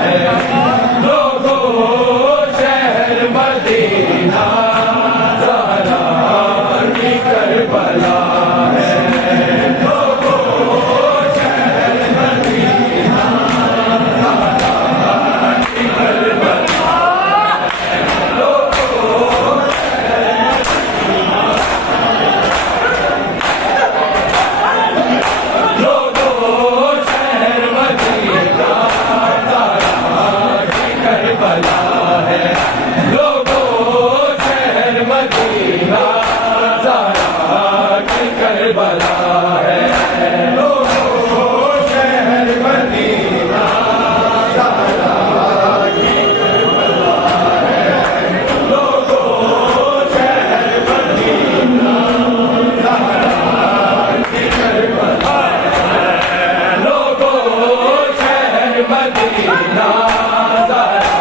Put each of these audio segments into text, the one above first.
है। लोगों शहर मदीना ज़हरा की करबला है। लोगों शहर मदीना ज़हरा की करबला है। लोगों शहर मदीना ज़हरा की करबला है। लोगों शहर मदीना ज़हरा की करबला है। लोगों शहर मदीना ज़हरा की करबला है। लोगों शहर मदीना ज़हरा की करबला है। लोगों शहर मदीना ज़हरा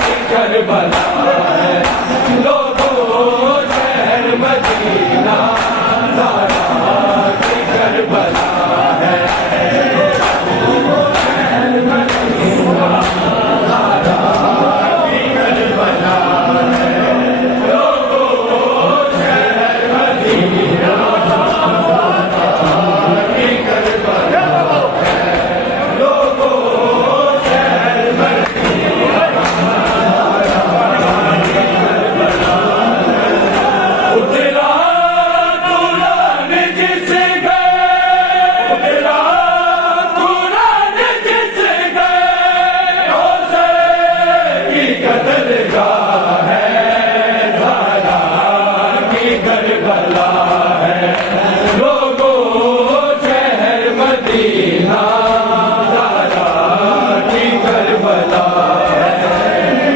की करबला है। लोगों शहर मदीना ज़हरा की करबला है। लोगों शहर मदीना ज़हरा की करबला है। लोगों शहर मदीना ज़हरा की करबला है। लोगों शहर मदीना उतरा कुरान जिस गए, उतरा कुरान जिस गए, उसे की कदरगाह है। ज़हरा की करबला है। लोगों शहर मदीना ज़हरा की करबला है।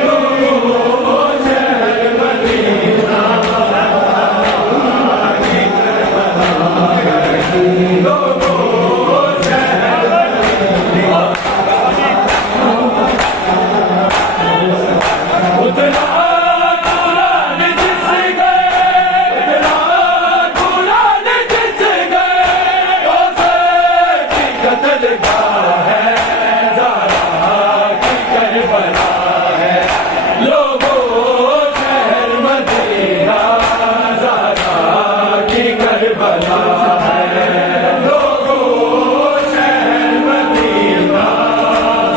लोगों शहर मदीना ज़हरा की करबला है। लोगों शहर मदीना उतरा कुरान जिस गए, उतरा कुरान जिस गए, उसे की कदरगाह है। ज़हरा की करबला है। लोगों शहर मदीना ज़हरा की करबला है। लोगों शहर मदीना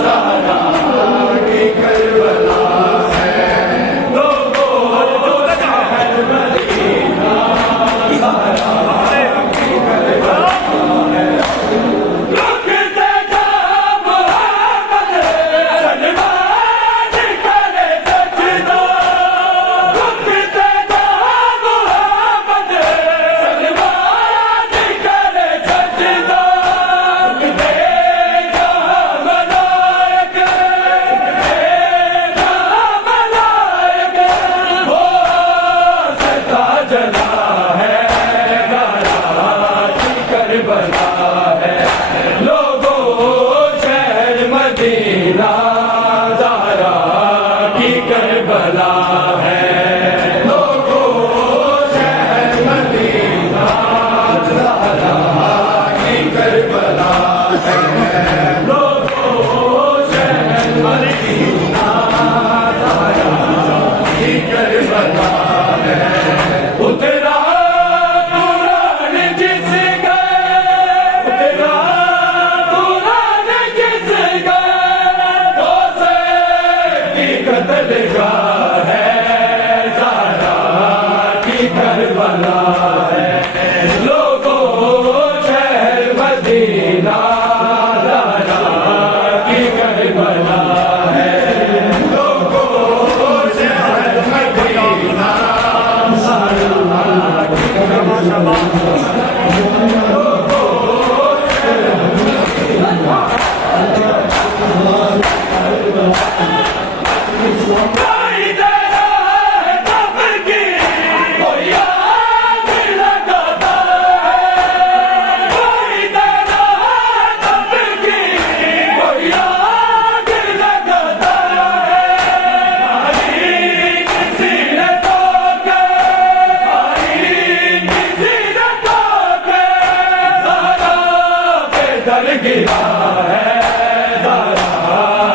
ज़हरा की करबला है। लोगों शहर मदीना ज़हरा की करबला है। रुकते जा मोहम्मद सलमान करे सजदा। रुकते जा मोहम्मद सलमान करे सजदा। रुकते जा मलाइक, रुकते जा मलाइक, वो सदा जला है। ज़हरा की करबला है। लोगों शहर मदीना ज़हरा की करबला है। लोगों शहर मदीना ज़हरा की करबला है। लोगों शहर मदीना ज़हरा की करबला है। उतरा कुरान जिस गए, उतरा कुरान जिस गए, उसे की कदरगाह है। ज़हरा की करबला है। लोगों शहर मदीना ज़हरा की करबला है। लोगों शहर मदीना ज़हरा की करबला है। लोगों शहर मदीना कोई देना है कब्र की, कोई आग लगाता है। कोई देना है कब्र की, कोई आग लगाता है। भाई किसी ने टोके, भाई किसी ने टोके, ज़हरा पे डर गिरा है। ज़हरा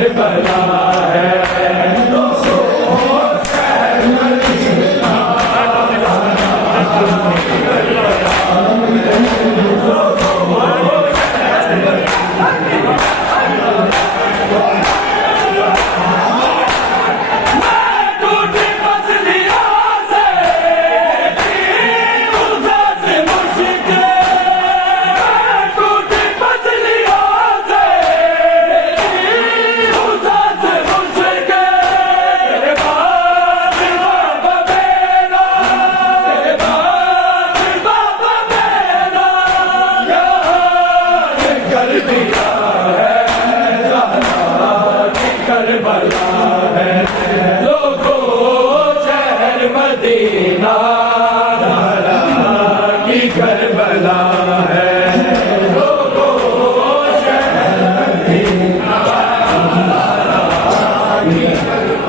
करबला है। मदीना की करबला है, लोगों शहर मदीना की करबला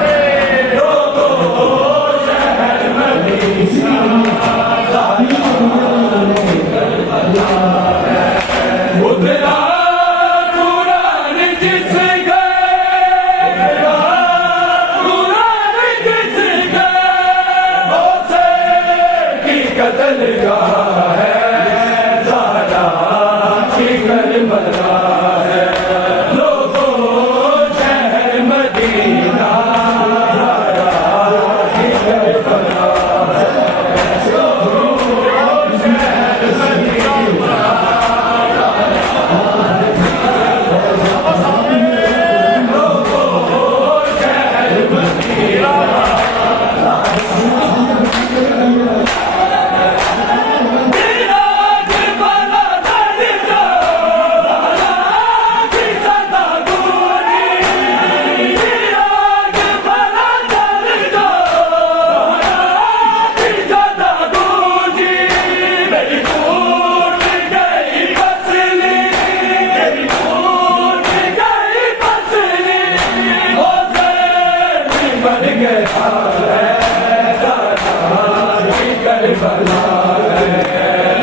है, लोगों शहर मदीना की करबला है। उतरा कुरान जिस कतल का है ज़हरा की करबला है, लोगों शहर मदीना ज़हरा की करबला है, लोगों शहर मदीना लोगों शहर मदीना करबला है,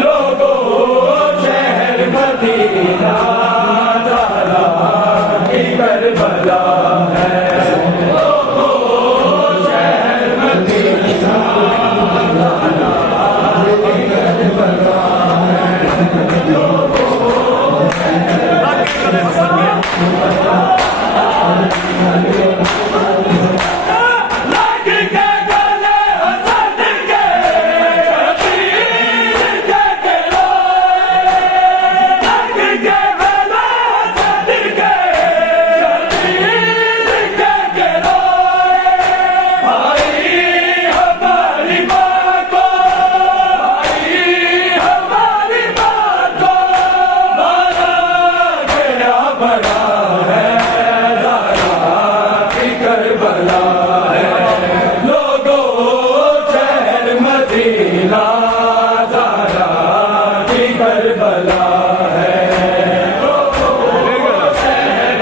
लोगों शहर मदीना ज़हरा की करबला है, लोगों शहर मदीना ज़हरा की करबला है, लोगों शहर मदीना ज़हरा की करबला है, लोगों शहर मदीना की करबला है, लोगों शहर मदीना की करबला है। रंग के गले हसन के शबीर के रोए, रंग के गले हसन के शबीर के रोए, आई हमारी माँ को, आई हमारी माँ को मारा गया बड़ा है, ज़हरा की करबला है, लोगों शहर मदीना ज़हरा की करबला है, लोगों शहर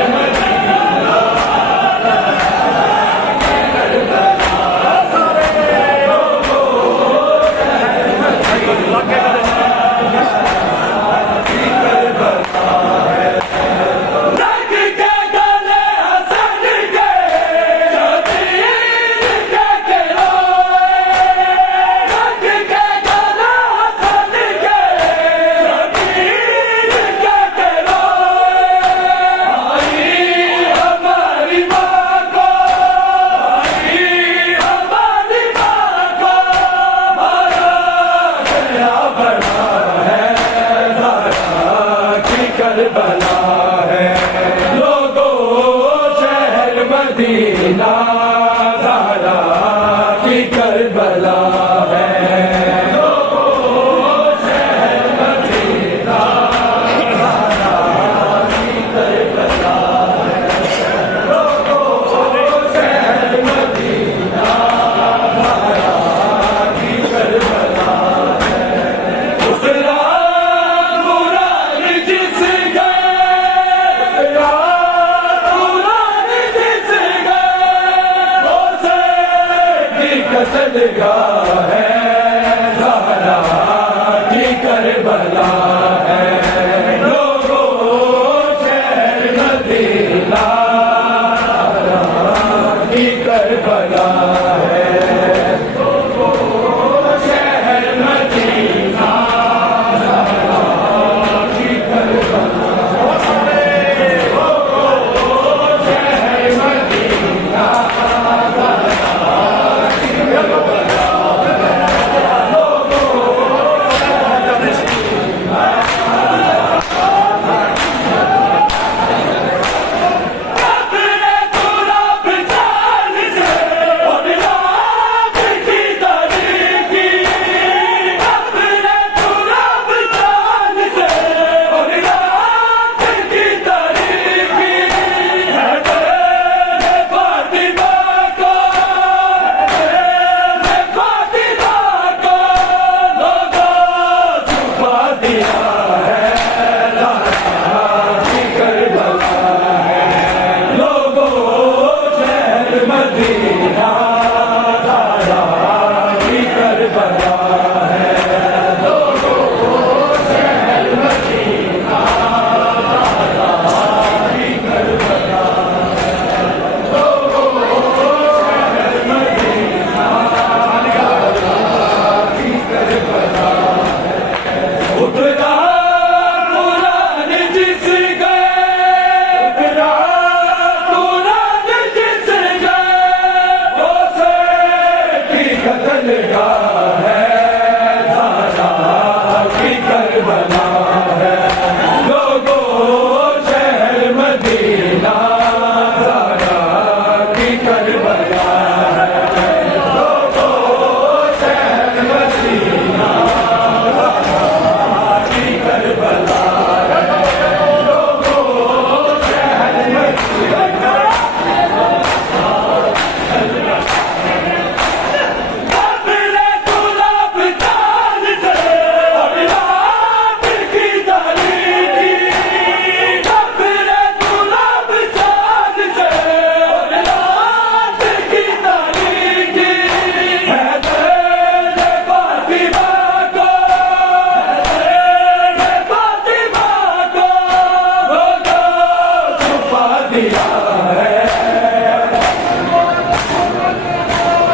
मदीना ज़हरा की करबला है, लोगों शहर मदीना ज़हरा की करबला है। उतरा कुरान जिस गए, उतरा कुरान जिस गए, मदीना ज़हरा की करबला शहर मदीना की करबला शहर मदीना अपने गुलाब जान से औलाद की दानी अपने गुलाब जान से औलाद की दानी है तेरे फातिमा को तेरे फातिमा को छुपा दिया